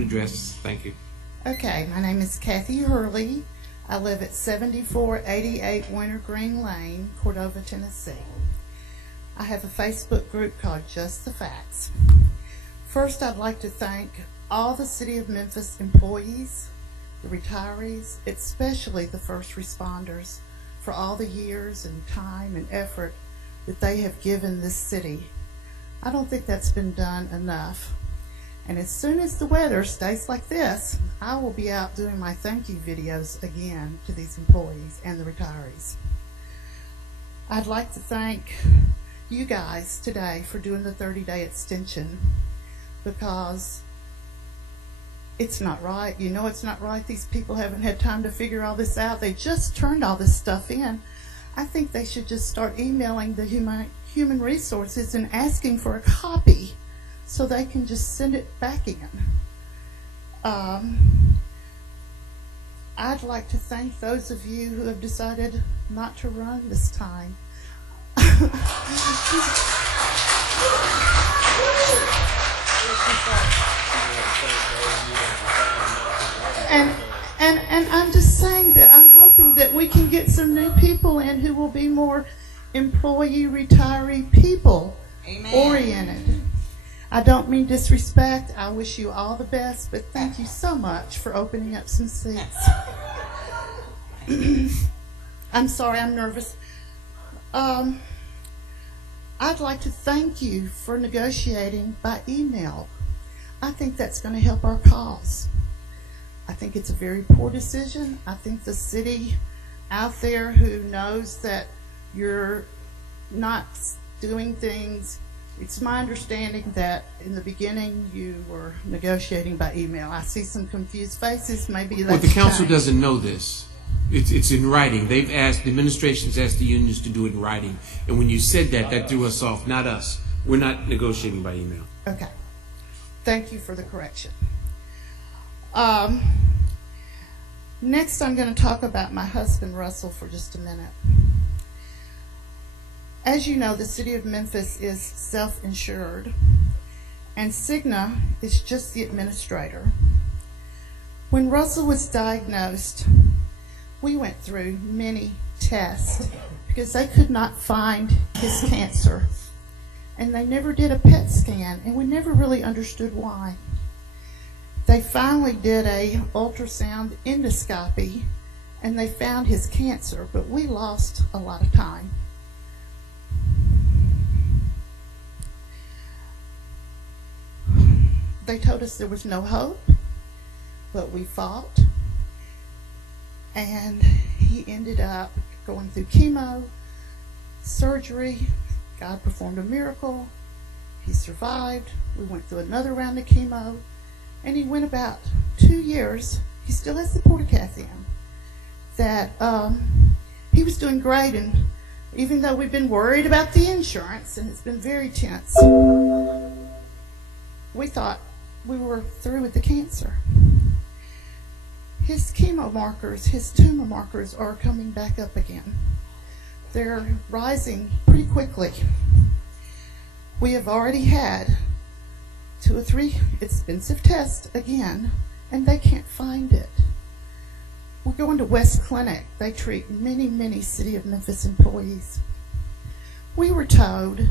Address. Thank you. Okay, my name is Kathy Hurley. I live at 7488 Wintergreen Lane, Cordova, Tennessee. I have a Facebook group called Just the Facts. First, I'd like to thank all the City of Memphis employees, the retirees, especially the first responders, for all the years and time and effort that they have given this city. I don't think that's been done enough. And as soon as the weather stays like this, I will be out doing my thank you videos again to these employees and the retirees. I'd like to thank you guys today for doing the 30-day extension, because it's not right. You know it's not right. These people haven't had time to figure all this out. They just turned all this stuff in. I think they should just start emailing the human resources and asking for a copy so they can just send it back in. I'd like to thank those of you who have decided not to run this time. And I'm just saying that I'm hoping that we can get some new people in who will be more employee, retiree people oriented. I don't mean disrespect. I wish you all the best, but thank you so much for opening up some seats. I'm sorry, I'm nervous. I'd like to thank you for negotiating by email. I think that's going to help our cause. I think it's a very poor decision. I think the city out there who knows that you're not doing things, it's my understanding that in the beginning you were negotiating by email. I see some confused faces. Maybe that's Well, the council changed. doesn't know this. It's in writing. They've asked, the administration's asked the unions to do it in writing. And when you said that, that threw us off, not us. We're not negotiating by email. Okay. Thank you for the correction. Next, I'm going to talk about my husband, Russell, for just a minute. As you know, the City of Memphis is self-insured, and Cigna is just the administrator. When Russell was diagnosed, we went through many tests because they could not find his cancer. And they never did a PET scan, and we never really understood why. They finally did a ultrasound endoscopy, and they found his cancer, but we lost a lot of time. They told us there was no hope, but we fought, and he ended up going through chemo, surgery. God performed a miracle. He survived. We went through another round of chemo, and he went about 2 years. He still has the portacatheum. That he was doing great, and even though we've been worried about the insurance, and it's been very tense, we thought we were through with the cancer. His chemo markers, his tumor markers, are coming back up again. They're rising pretty quickly. We have already had 2 or 3 expensive tests again, and they can't find it. We're going to West Clinic. They treat many, many City of Memphis employees. We were told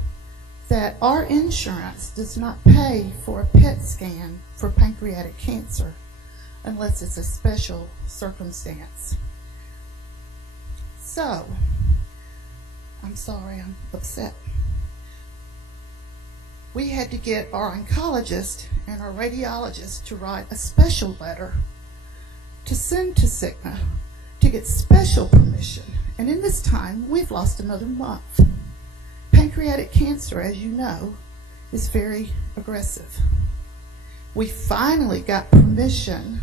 that our insurance does not pay for a PET scan for pancreatic cancer unless it's a special circumstance. So, I'm sorry, I'm upset. We had to get our oncologist and our radiologist to write a special letter to send to Cigna to get special permission. And in this time, we've lost another month. Pancreatic cancer, as you know, is very aggressive. We finally got permission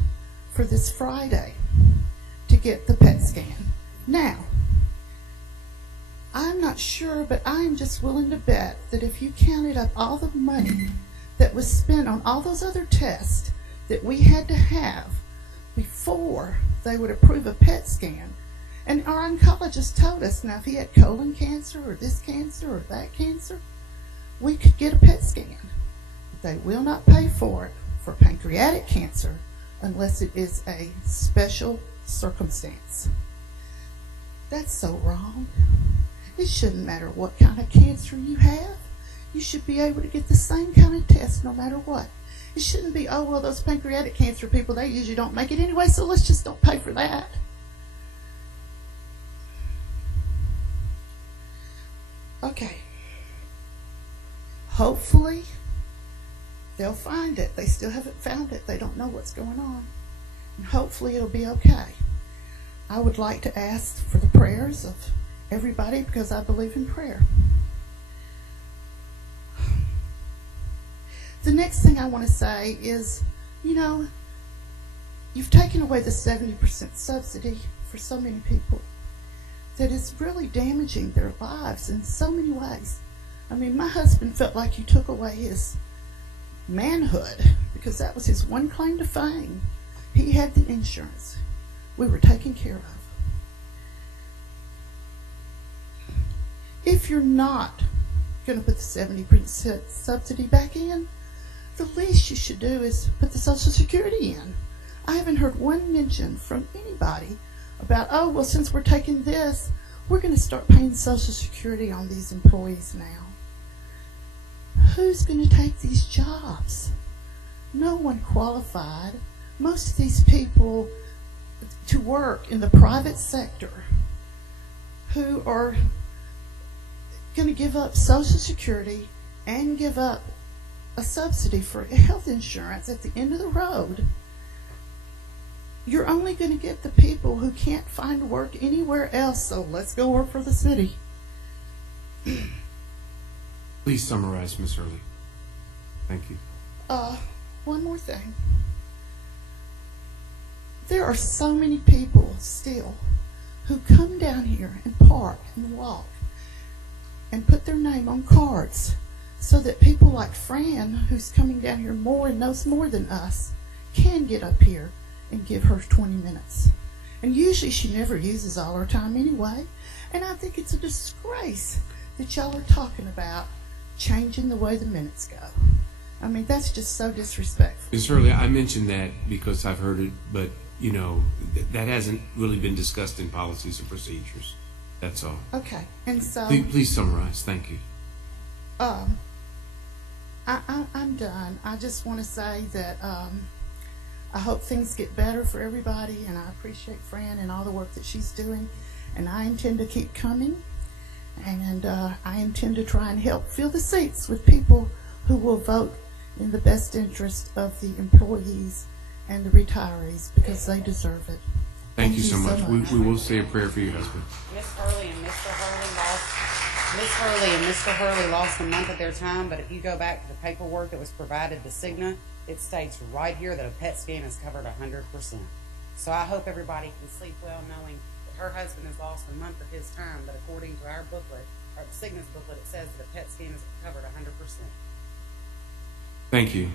for this Friday to get the PET scan. Now, I'm not sure, but I'm just willing to bet that if you counted up all the money that was spent on all those other tests that we had to have before they would approve a PET scan, and our oncologist told us, now if he had colon cancer or this cancer or that cancer, we could get a PET scan. They will not pay for it for pancreatic cancer unless it is a special circumstance. That's so wrong. It shouldn't matter what kind of cancer you have. You should be able to get the same kind of test no matter what. It shouldn't be, oh, well, those pancreatic cancer people, they usually don't make it anyway, so let's just don't pay for that. Okay. Hopefully, they'll find it. They still haven't found it. They don't know what's going on. And hopefully it'll be okay. I would like to ask for the prayers of everybody because I believe in prayer. The next thing I want to say is, you know, you've taken away the 70% subsidy for so many people that it's really damaging their lives in so many ways. I mean, my husband felt like you took away his manhood because that was his one claim to fame. He had the insurance. We were taken care of. If you're not going to put the 70% subsidy back in, the least you should do is put the Social Security in. I haven't heard one mention from anybody about, oh, well, since we're taking this, we're going to start paying Social Security on these employees now. Who's going to take these jobs? No one qualified. Most of these people to work in the private sector who are going to give up Social Security and give up a subsidy for health insurance at the end of the road, you're only going to get the people who can't find work anywhere else, so let's go work for the city. Please summarize, Ms. Hurley. Thank you. One more thing. There are so many people still who come down here and park and walk and put their name on cards so that people like Fran, who's coming down here more and knows more than us, can get up here and give her 20 minutes. And usually she never uses all her time anyway. And I think it's a disgrace that y'all are talking about changing the way the minutes go. I mean, that's just so disrespectful. Ms. Hurley, I mentioned that because I've heard it, but, you know, that hasn't really been discussed in policies and procedures. That's all. Okay. And so... Please summarize. Thank you. I'm done. I just want to say that I hope things get better for everybody, and I appreciate Fran and all the work that she's doing, and I intend to keep coming, and I intend to try and help fill the seats with people who will vote in the best interest of the employees and the retirees because they deserve it. Thank you so much. We will say a prayer for your husband. Miss Hurley and Mr. Hurley lost a month of their time, but if you go back to the paperwork that was provided to Cigna, it states right here that a PET scan is covered 100%. So I hope everybody can sleep well knowing that her husband has lost a month of his time, but according to our booklet, or Cigna's booklet, it says that a PET scan is covered 100%. Thank you.